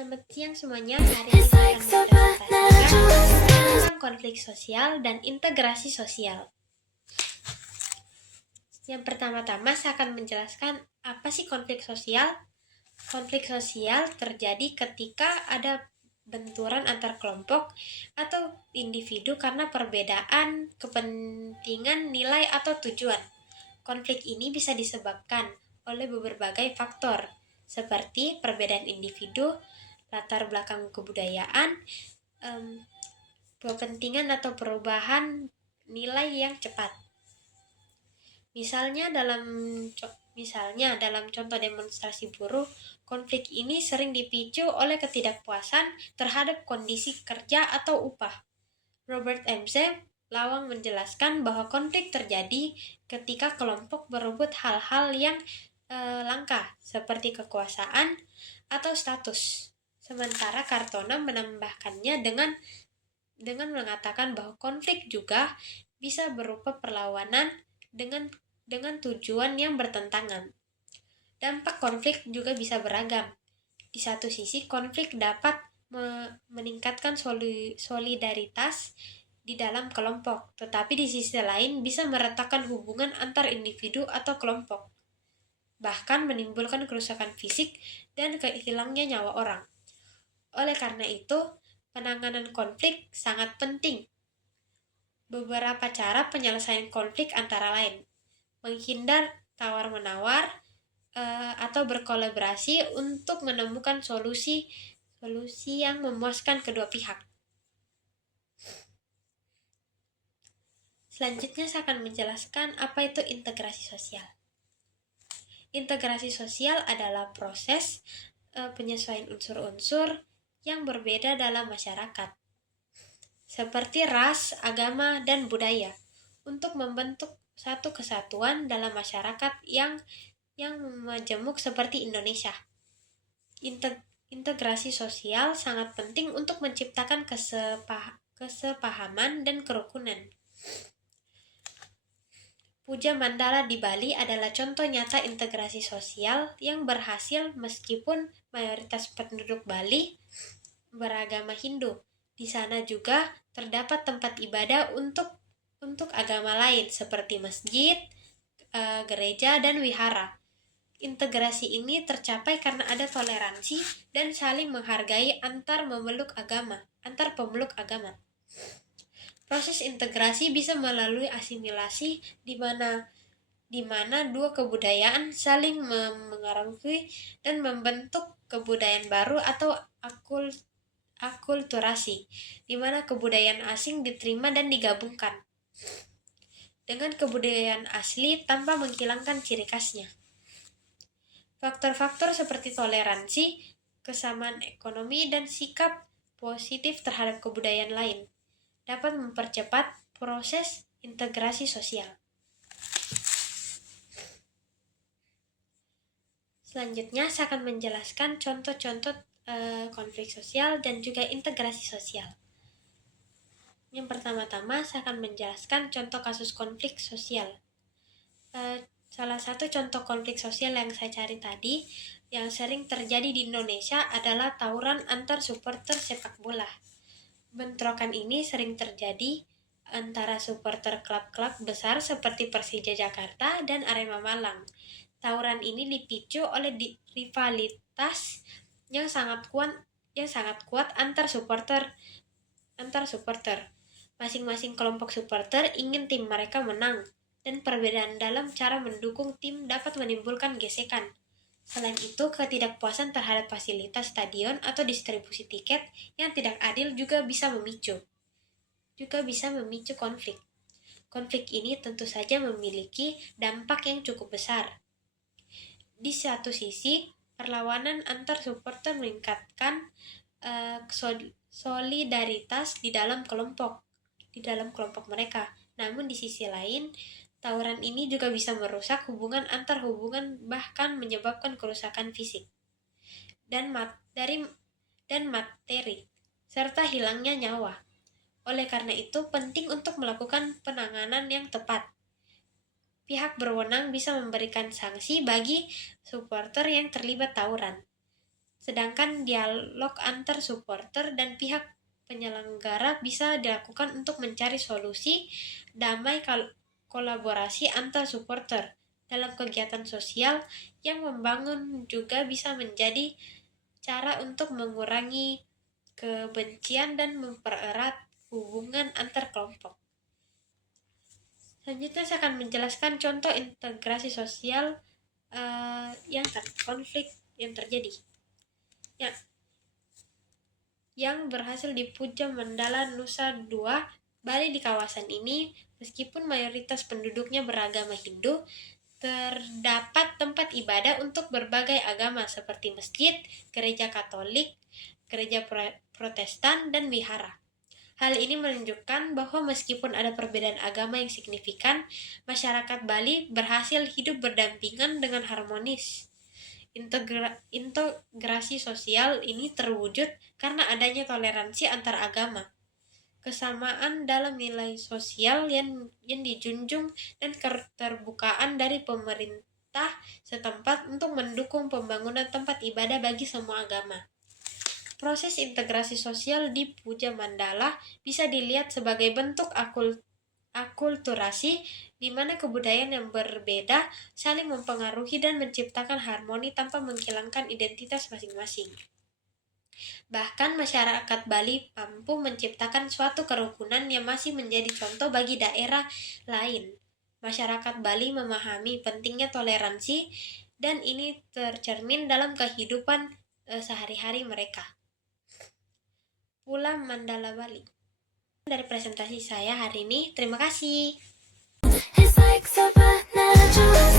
Selamat siang semuanya. Hari ini akan menceritakan tentang konflik sosial dan integrasi sosial. Yang pertama-tama saya akan menjelaskan apa sih konflik sosial. Konflik sosial terjadi ketika ada benturan antar kelompok atau individu karena perbedaan kepentingan, nilai, atau tujuan. Konflik ini bisa disebabkan oleh berbagai faktor, seperti perbedaan individu, latar belakang kebudayaan, kepentingan atau perubahan nilai yang cepat. Misalnya dalam contoh demonstrasi buruh, konflik ini sering dipicu oleh ketidakpuasan terhadap kondisi kerja atau upah. Robert M. Lawang menjelaskan bahwa konflik terjadi ketika kelompok berebut hal-hal yang langka, seperti kekuasaan atau status. Sementara Kartona menambahkannya dengan mengatakan bahwa konflik juga bisa berupa perlawanan dengan tujuan yang bertentangan. Dampak konflik juga bisa beragam. Di satu sisi, konflik dapat meningkatkan solidaritas di dalam kelompok, tetapi di sisi lain bisa meretakkan hubungan antar individu atau kelompok, bahkan menimbulkan kerusakan fisik dan hilangnya nyawa orang. Oleh karena itu, penanganan konflik sangat penting. Beberapa cara penyelesaian konflik antara lain: menghindar tawar-menawar atau berkolaborasi untuk menemukan solusi yang memuaskan kedua pihak. Selanjutnya saya akan menjelaskan apa itu integrasi sosial. Integrasi sosial adalah proses penyesuaian unsur-unsur yang berbeda dalam masyarakat, seperti ras, agama, dan budaya, untuk membentuk satu kesatuan dalam masyarakat yang majemuk seperti Indonesia. Integrasi sosial sangat penting untuk menciptakan kesepahaman dan kerukunan. Puja Mandala di Bali adalah contoh nyata integrasi sosial yang berhasil meskipun mayoritas penduduk Bali beragama Hindu. Di sana juga terdapat tempat ibadah untuk agama lain seperti masjid, gereja, dan wihara. Integrasi ini tercapai karena ada toleransi dan saling menghargai antar pemeluk agama. Proses integrasi bisa melalui asimilasi di mana dua kebudayaan saling mengaruhi dan membentuk kebudayaan baru atau akulturasi, di mana kebudayaan asing diterima dan digabungkan dengan kebudayaan asli tanpa menghilangkan ciri khasnya. Faktor-faktor seperti toleransi, kesamaan ekonomi, dan sikap positif terhadap kebudayaan lain dapat mempercepat proses integrasi sosial. Selanjutnya saya akan menjelaskan contoh-contoh konflik sosial dan juga integrasi sosial. Yang pertama-tama saya akan menjelaskan contoh kasus konflik sosial. Salah satu contoh konflik sosial yang saya cari tadi yang sering terjadi di Indonesia adalah tawuran antar supporter sepak bola. Bentrokan ini sering terjadi antara supporter klub-klub besar seperti Persija Jakarta dan Arema Malang. Tawuran ini dipicu oleh rivalitas yang sangat kuat antar supporter. Masing-masing kelompok supporter ingin tim mereka menang, dan perbedaan dalam cara mendukung tim dapat menimbulkan gesekan. Selain itu, ketidakpuasan terhadap fasilitas stadion atau distribusi tiket yang tidak adil juga bisa memicu konflik. Konflik ini tentu saja memiliki dampak yang cukup besar. Di satu sisi, perlawanan antar supporter meningkatkan solidaritas di dalam kelompok mereka. Namun di sisi lain, tawuran ini juga bisa merusak hubungan bahkan menyebabkan kerusakan fisik dan materi serta hilangnya nyawa. Oleh karena itu, penting untuk melakukan penanganan yang tepat. Pihak berwenang bisa memberikan sanksi bagi supporter yang terlibat tawuran. sedangkan dialog antar supporter dan pihak penyelenggara bisa dilakukan untuk mencari solusi damai kolaborasi antar supporter. Dalam kegiatan sosial yang membangun juga bisa menjadi cara untuk mengurangi kebencian dan mempererat hubungan antar kelompok. Selanjutnya saya akan menjelaskan contoh integrasi sosial konflik yang terjadi. Yang berhasil di Puja Mandala, Nusa Dua, Bali. Di kawasan ini, meskipun mayoritas penduduknya beragama Hindu, terdapat tempat ibadah untuk berbagai agama seperti masjid, gereja Katolik, gereja Protestan, dan wihara. Hal ini menunjukkan bahwa meskipun ada perbedaan agama yang signifikan, masyarakat Bali berhasil hidup berdampingan dengan harmonis. Integrasi sosial ini terwujud karena adanya toleransi antar agama, kesamaan dalam nilai sosial yang dijunjung, dan keterbukaan dari pemerintah setempat untuk mendukung pembangunan tempat ibadah bagi semua agama. Proses integrasi sosial di Puja Mandala bisa dilihat sebagai bentuk akulturasi di mana kebudayaan yang berbeda saling mempengaruhi dan menciptakan harmoni tanpa menghilangkan identitas masing-masing. Bahkan masyarakat Bali mampu menciptakan suatu kerukunan yang masih menjadi contoh bagi daerah lain. Masyarakat Bali memahami pentingnya toleransi dan ini tercermin dalam kehidupan sehari-hari mereka. Puja Mandala Bali. Dari presentasi saya hari ini, terima kasih. It's like supernatural.